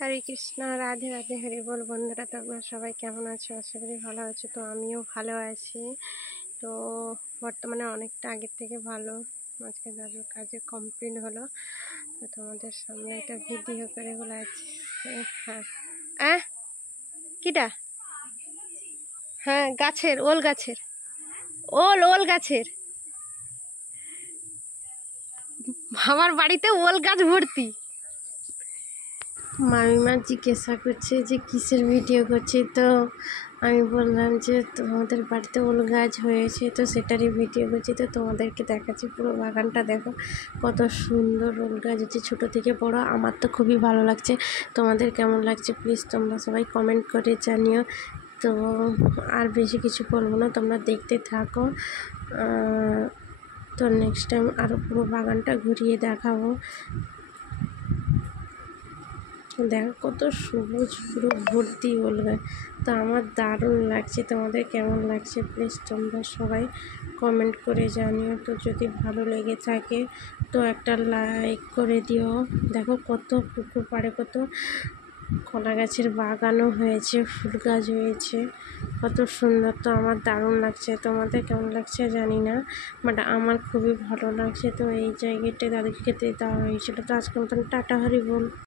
হরে কৃষ্ণ, রাধে রাধে, হরি বল। বন্ধুরা, তোমরা সবাই কেমন আছো? আশা করি ভালো আছো। তো আমিও ভালো আছি। তো বর্তমানে অনেকটা আগের থেকে ভালো। আজকে দাদুর কাজে কমপ্লিট হলো, তো তোমাদের সামনে একটা ভিডিও করে বলাচ্ছি। হ্যাঁ, কিটা? হ্যাঁ, গাছের ওল, গাছের ওল, ওল গাছের। আমার বাড়িতে ওল গাছ ভর্তি। মামিমা জিজ্ঞাসা করছে যে কিসের ভিডিও করছি, তো আমি বললাম যে তোমাদের বাড়িতে ওল গাছ হয়েছে, তো সেটারই ভিডিও করছি। তো তোমাদেরকে দেখাচ্ছি পুরো বাগানটা, দেখো কত সুন্দর ওল গাছ হচ্ছে, ছোটো থেকে বড়। আমার তো খুবই ভালো লাগছে। তোমাদের কেমন লাগছে প্লিজ তোমরা সবাই কমেন্ট করে জানিও। তো আর বেশি কিছু বলবো না, তোমরা দেখতে থাকো। তো নেক্সট টাইম আরও পুরো বাগানটা ঘুরিয়ে দেখাবো। দেখো কত সবুজ, পুরো ভর্তি ওল গাছ। তো আমার দারুণ লাগছে। তোমাদের কেমন লাগছে প্লিজ তোমরা সবাই কমেন্ট করে জানিও। তো যদি ভালো লেগে থাকে তো একটা লাইক করে দিও। দেখো কত পুকুর পাড়ে কত কলা গাছের বাগানও হয়েছে, ফুল গাছ হয়েছে, কত সুন্দর। তো আমার দারুণ লাগছে। তোমাদের কেমন লাগছে জানি না, বাট আমার খুবই ভালো লাগছে। তো এই জায়গাটায় দাদুকে খেতে দেওয়া হয়েছিল। তো আজকে মতন টাটা, হরি বল।